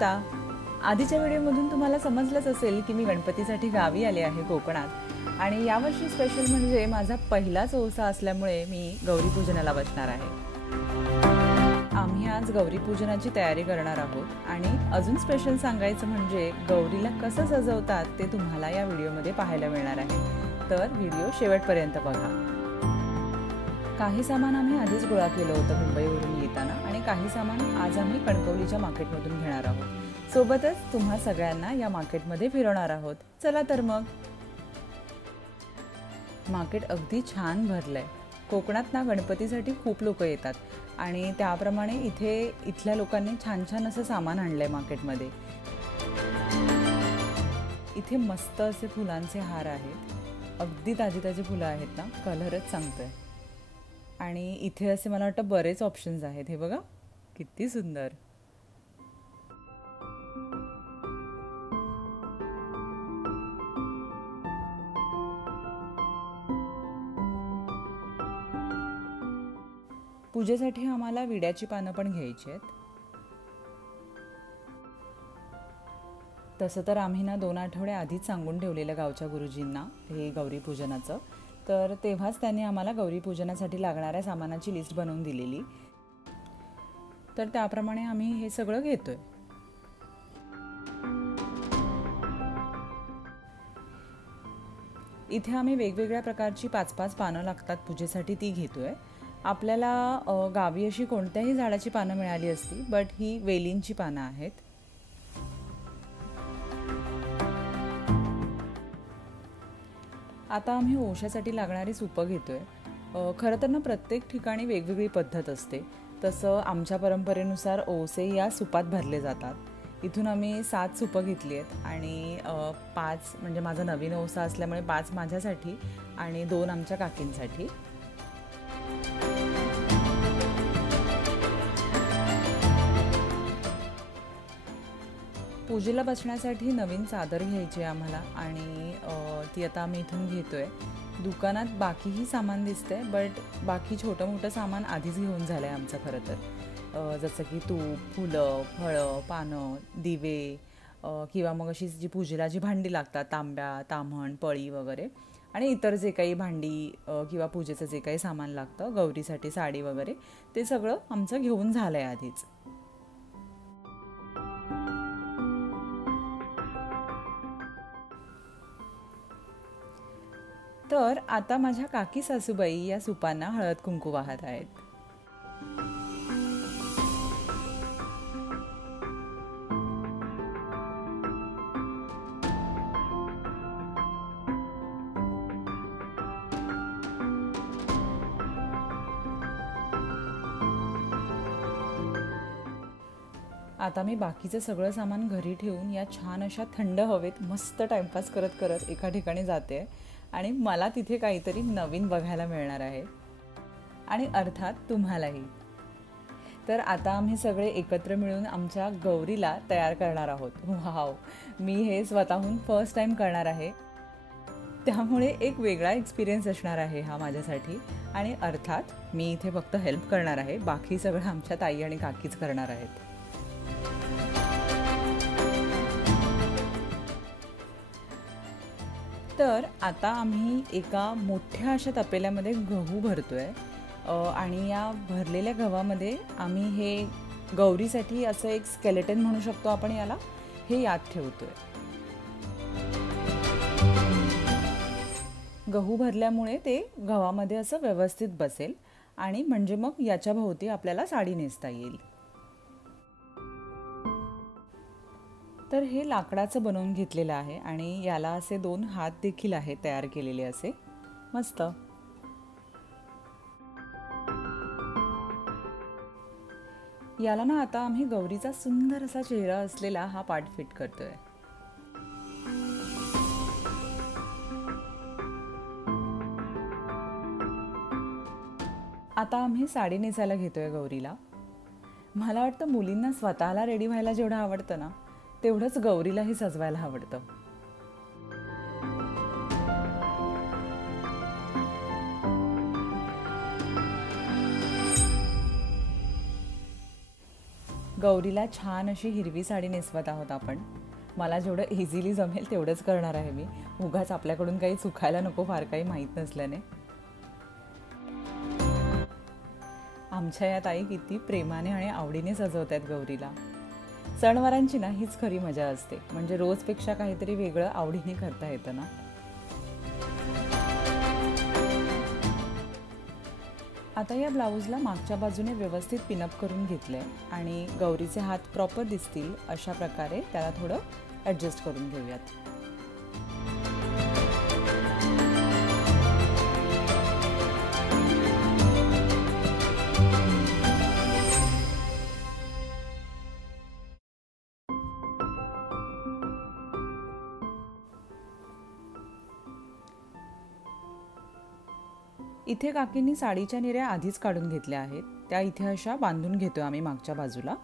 श्रोता, आधीच्या व्हिडिओमधून तुम्हाला समजलंच असेल की मी गणपतीसाठी गावी आले आहे कोकणात आणि यावर्षी स्पेशल म्हणजे माझा पहिलाच ओसा असल्यामुळे मी गौरीपूजनाला बसणार आहे। आम्ही आज गौरीपूजनाची तयारी करणार आहोत आणि अजून स्पेशल सांगायचं म्हणजे गौरीला कसं सजवतात ते तुम्हाला या व्हिडिओमध्ये पाहायला मिळणार आहे, तर व्हिडिओ शेवटपर्यंत बघा। काही सामान आम्ही आधीच गोळा केलं होतं मुंबईवरून येताना आणि काही सामान आज आम्ही कणकवलीच्या मार्केटमधून घेणार आहोत। सोबतच तुम्हा सगळ्यांना या मार्केटमध्ये फिरवणार आहोत। चला तर मग। मार्केट अगदी छान भरलंय। कोकणात ना गणपतीसाठी खूप लोक येतात आणि त्याप्रमाणे इथल्या लोकांनी छान छान असं सामान आणलंय मार्केटमध्ये। इथे मस्त असे फुलांचे हार आहेत, अगदी ताजी ताजी फुलं आहेत ना, कलरच सांगतोय। आणि इथे असे मला वाटतं बरेच ऑप्शन्स आहेत, हे बघा किती सुंदर। पूजेसाठी आम्हाला विड्याची पानं पण घ्यायची आहेत। तसं तर आम्ही ना 2 आठवडे आधीच सांगून ठेवलेलं गावच्या गुरुजींना हे गौरी पूजनाचं, तर तेव्हाच त्यांनी आम्हाला गौरी पूजनासाठी लागणाऱ्या सामानाची लिस्ट बनवून दिलेली, तर त्याप्रमाणे आम्ही हे सगळं घेतोय। इथे आम्ही वेगवेगळ्या प्रकारची 5-5 पानं लागतात पूजेसाठी, ती घेतोय। आपल्याला गावी अशी कोणत्याही झाडाची पानं मिळाली असती, बट ही वेलींची पानं आहेत। आता आम्ही ओशासाठी लागणारी सुपं घेतोय। खरं तर ना प्रत्येक ठिकाणी वेगवेगळी पद्धत असते, तसं आमच्या परंपरेनुसार ओसे या सुपात भरले जातात। इथून आम्ही 7 सुपं घेतली आहेत आणि 5 म्हणजे माझा नवीन ओसा असल्यामुळे 5 माझ्यासाठी आणि 2 आमच्या काकींसाठी। पूजेला बसण्यासाठी नवीन चादर घ्यायची आम्हाला आणि ती आता आम्ही इथून घेतोय। दुकानात बाकीही सामान दिसतंय, बट बाकी छोटं मोठं सामान आधीच घेऊन झालं आहे आमचं खरं तर, जसं की तूप, फुलं, फळं, पानं, दिवे किंवा मग अशी जी पूजेला जी भांडी लागतात, तांब्या, ताम्हण, पळी वगैरे आणि इतर जे काही भांडी किंवा पूजेचं जे काही सामान लागतं, गौरीसाठी साडी वगैरे, ते सगळं आमचं घेऊन झालं आहे आधीच। तर आता माझ्या काकी सासूबाई या सुपांना हळद कुंकू वाहत आहेत। आता मी बाकीचं सगळं सामान घरी ठेवून या छान अशा थंड हवेत मस्त टाइमपास करत करत एका ठिकाणी जाते आणि मला तिथे काहीतरी नवीन बघायला मिळणार आहे आणि अर्थात तुम्हालाही। तर आता आम्ही सगळे एकत्र मिळून आमच्या गौरीला तयार करणार आहोत। वाव, मी हे स्वतःहून फर्स्ट टाइम करणार आहे, त्यामुळे एक वेगळा एक्सपिरियन्स असणार आहे हा माझ्यासाठी। आणि अर्थात मी इथे फक्त हेल्प करणार आहे, बाकी सगळं आमच्या ताई आणि काकीच करणार आहेत। तर आता आम्ही एका मोठ्या अशा तपेल्यामध्ये गहू भरतोय आणि या भरलेल्या गव्हामध्ये आम्ही हे गौरीसाठी असं एक स्केलेटन म्हणू शकतो आपण याला, हे यात ठेवतोय। गहू भरल्यामुळे ते गव्हामध्ये असं व्यवस्थित बसेल आणि म्हणजे मग याच्या भोवती आपल्याला साडी नेसता येईल। तर हे लाकडाचं बनवून घेतलेलं आहे आणि याला असे 2 हात देखील आहेत तयार केलेले असे मस्त। याला ना आता आम्ही गौरीचा सुंदर असा चेहरा असलेला हा पार्ट फिट करतोय। आता आम्ही साडी नेसायला घेतोय गौरीला। मला वाटतं मुलींना स्वतःला रेडी व्हायला जेवढं आवडतं ना, तेवढंच गौरीलाही सजवायला आवडतं। गौरीला छान अशी हिरवी साडी नेसवत आहोत आपण. मला जेवढं इझिली जमेल तेवढंच करणार आहे मी. उगाच आपल्याकडून काही चुकायला नको फार काही माहीत नसल्याने. आमच्या या ताई किती प्रेमाने आणि आवडीने सजवत आहेत गौरीला. सणवारांची ना हीच खरी मजा असते. म्हणजे रोजपेक्षा काहीतरी वेगळं आवडीने करता येतं ना. आता या ब्लाऊजला मागच्या बाजूने व्यवस्थित पिनअप करून घेतलंय आणि गौरीचे हात प्रॉपर दिसतील अशा प्रकारे त्याला थोडं ॲडजस्ट करून घेऊयात. इथे काकींनी साडीच्या निऱ्या आधीच काढून घेतल्या आहेत. त्या इथे अशा बांधून घेतोय आम्ही मागच्या बाजूला.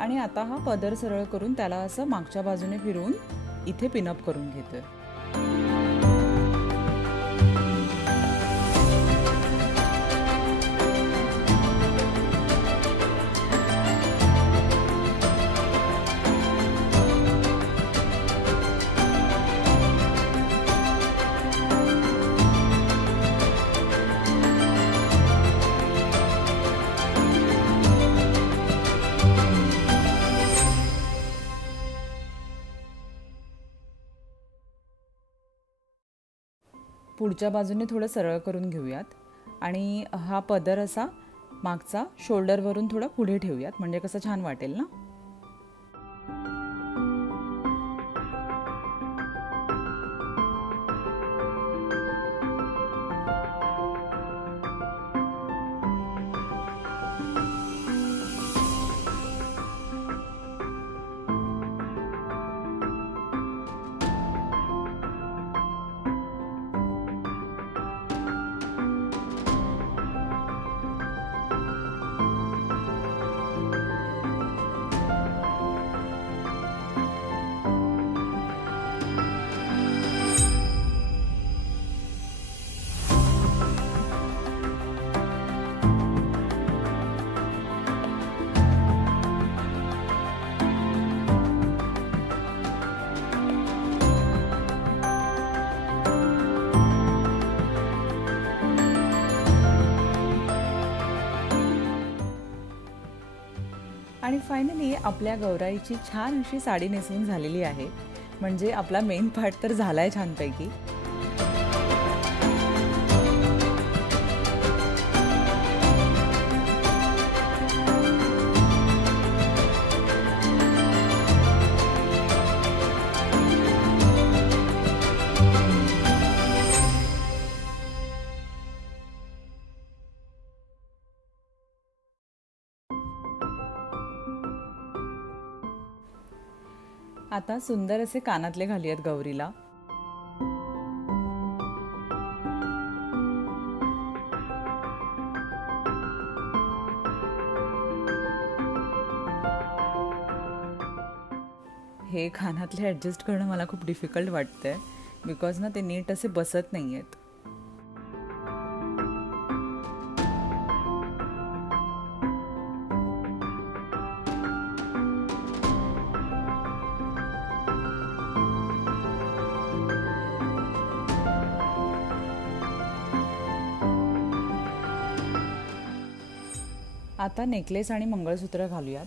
आणि आता हा पदर सरळ करून त्याला असं मागच्या बाजूने फिरवून इथे पिनअप करून घेतोय. पुढच्या बाजूने थोडं सरळ करून घेऊयात आणि हा पदर असा मागचा शोल्डरवरून थोडा पुढे ठेवूयात. म्हणजे कसं छान वाटेल ना. आणि फायनली आपल्या गौराईची छान अशी साडी नेसून झालेली आहे. म्हणजे आपला मेन पार्ट तर झालाय छानपैकी. आता सुंदर असे कानातले घालूयात गौरीला. हे कानातले ॲडजस्ट करणं मला खूप डिफिकल्ट वाटतंय. बिकॉज ना ते नीट असे बसत नाही आहेत. आता नेकलेस आणि मंगळसूत्र घालूयात.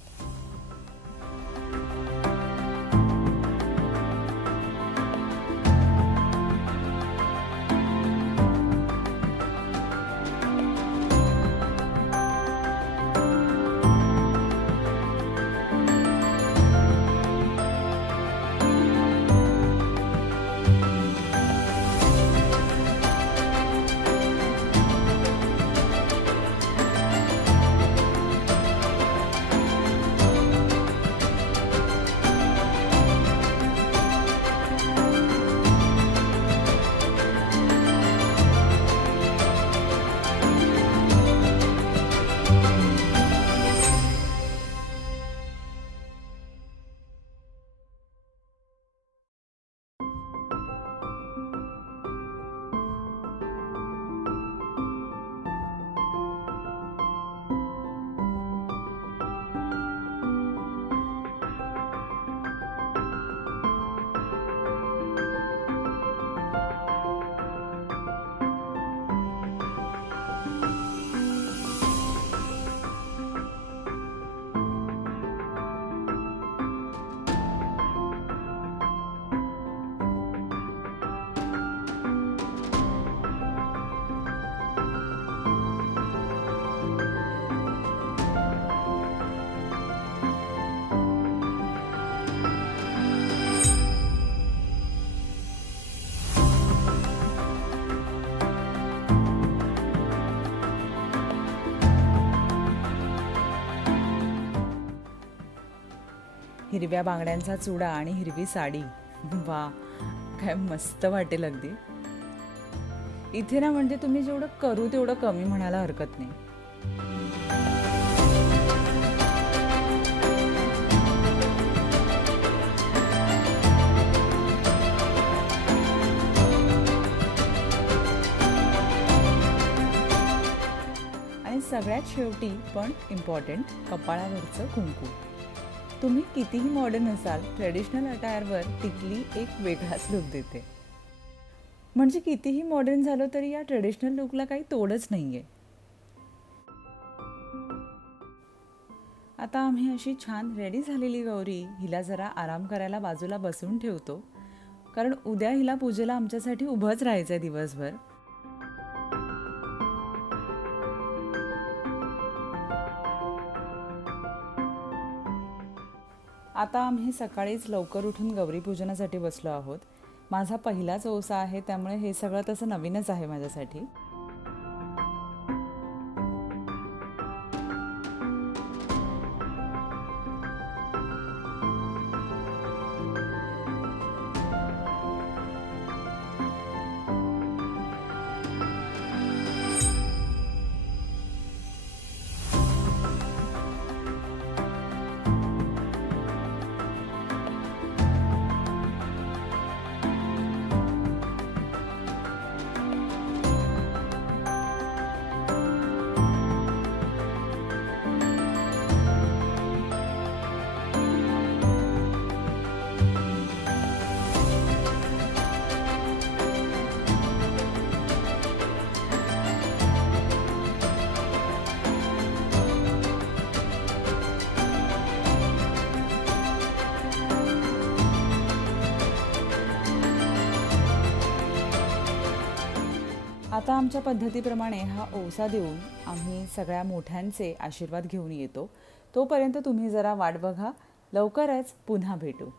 हिरव्या बांगड्यांचा चुडा आणि हिरवी साडी, वा काय मस्त वाटेल अगदी. इथे ना म्हणजे तुम्ही जेवढं करू तेवढं कमी म्हणायला हरकत नाही. आणि सगळ्यात शेवटी पण इम्पॉर्टंट, कपाळावरचं कुंकू. तुम्ही कितीही मॉडर्न असाल, ट्रेडिशनल अटायरवर टिकली एक वेगळाच लुक देते. म्हणजे कितीही मॉडर्न झालो तरी या ट्रेडिशनल लुकला काही तोडच नाहीये. आता आम्ही अशी छान रेडी झालेली गौरी हिला जरा आराम करायला बाजूला बसवून ठेवतो, कारण उद्या हिला पूजेला आमच्यासाठी उभंच राहायचंय दिवसभर. आता आम्ही सकाळीच लवकर उठून गौरी पूजनासाठी बसलो आहोत. माझा पहिलाच ओसा आहे, त्यामुळे हे सगळं तसं नवीनच आहे माझ्यासाठी. आता आमच्या पद्धतीप्रमाणे हा ओसा देऊन आम्ही सगळ्या मोठ्यांचे आशीर्वाद घेऊन येतो. तोपर्यंत तुम्ही जरा वाट बघा, लवकरच पुन्हा भेटू.